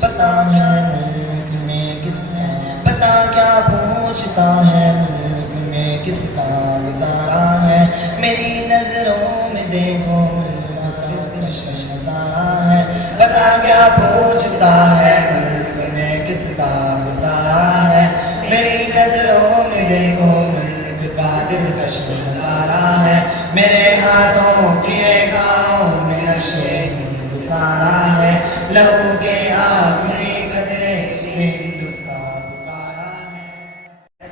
پتا ہے ملک میں کس ہے، پتا کیا پوچھتا ہے ملک میں کس کا گزارا ہے، میری نظروں میں دیکھو ملک کا دلکش نظارہ ہے، پتا کیا پوچھتا ہے ملک میں کس کا گزارا ہے، میری نظروں میں دیکھو ملک کا دلکش نظارہ ہے، میرے ہاتھوں کی ریکھاؤں میں نقشِ ہند سارا ہے، لہو کے آخری قطرے ہندوستان پکارا ہے،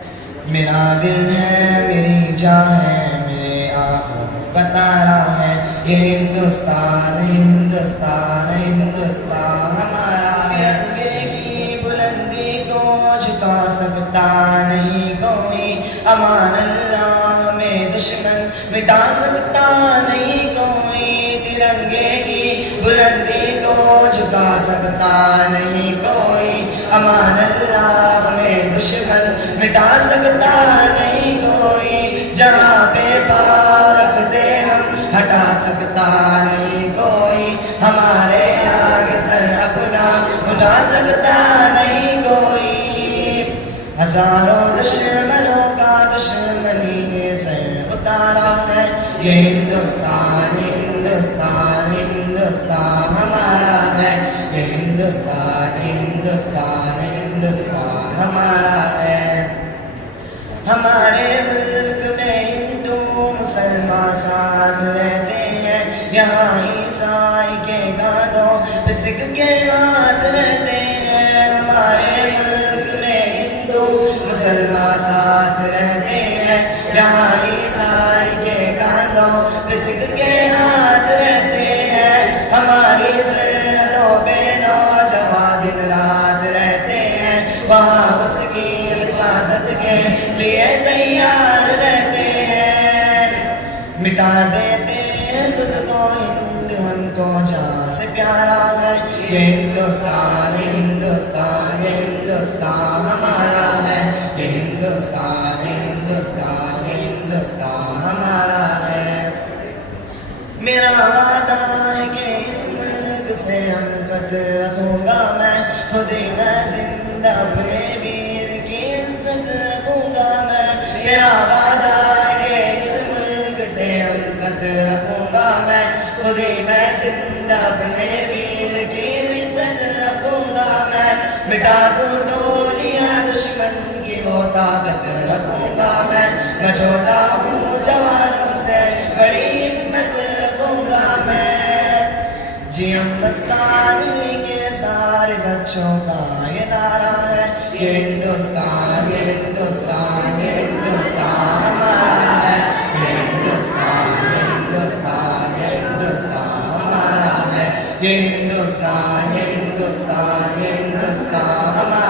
میرا دل ہے میری جاں ہے میرے آنکھوں کا تارا ہے، یہ ہندوستان ہندوستان ہندوستان ہمارا ہے، ترنگے کی بلندی کو جھکا سکتا نہیں کوئی، امان اللہ ہمیں دشمن مٹا سکتا نہیں کوئی، ترنگے کی بلندی کو جھکا سکتا نہیں کوئی، امان اللہ ہمیں دشمن مٹا سکتا نہیں کوئی، جہاں پہ پاؤں رکھ دے ہم ہٹا سکتا نہیں کوئی، ہمارے آگے سر اپنا اٹھا سکتا نہیں کوئی، ہزاروں دشمنوں کا دشمنی نے سر اتارا ہے، یہ ہندوستان ہندوستان ہندوستان ہمارا ہے، یہ ہندوستان ہندوستان ہندوستان ہمارا ہے، ہمارے ملک میں ہندو مسلمان ساتھ رہتے ہیں، یہاں عیسائی کے گانوں پہ سکھ کے ہاتھ رہتے ہیں، ہمارے ملک میں ہندو مسلمان ساتھ رہتے ہیں، یہاں عیسائی کے گانوں پہ سکھ کے ہاتھ رہتے ہیں، ہماری سرحدوں پہ نوجوان دن رات رہتے ہیں، وہاں اس کی حفاظت کے لیے تیار رہتے ہیں، مٹا دیتے ہیں خود کو ہند ہم کو جان سے پیارا ہے، یہ ہندوستان ہندوستان ہندوستان ہمارا ہے، یہ ہندوستان ہندوستان ہندوستان ہمارا ہے، میرا وعدہ ہے کہ اس ملک سے الفت رکھوں گا میں، خود ہی میں زندہ اپنے ویر کی عزت رکھوں گا میں، میرا وعدہ ہے کہ اس ملک سے الفت رکھوں گا میں، خود ہی میں زندہ اپنے ویر کی عزت رکھوں گا میں، مٹا دوں ڈولیاں دشمن کی وہ طاقت رکھوں گا میں چھوٹا ہوں جوانوں سے بڑی ہمت رکھوں گا میں، جی ہندوستان کے سارے بچوں کا یہ نعرہ ہے، یہ ہندوستان یہ ہندوستان یہ ہندوستان ہمارا ہے، یہ ہندوستان یہ ہندوستان یہ ہندوستان ہمارا ہے، یہ ہندوستان یہ ہندوستان یہ ہندوستان ہمارا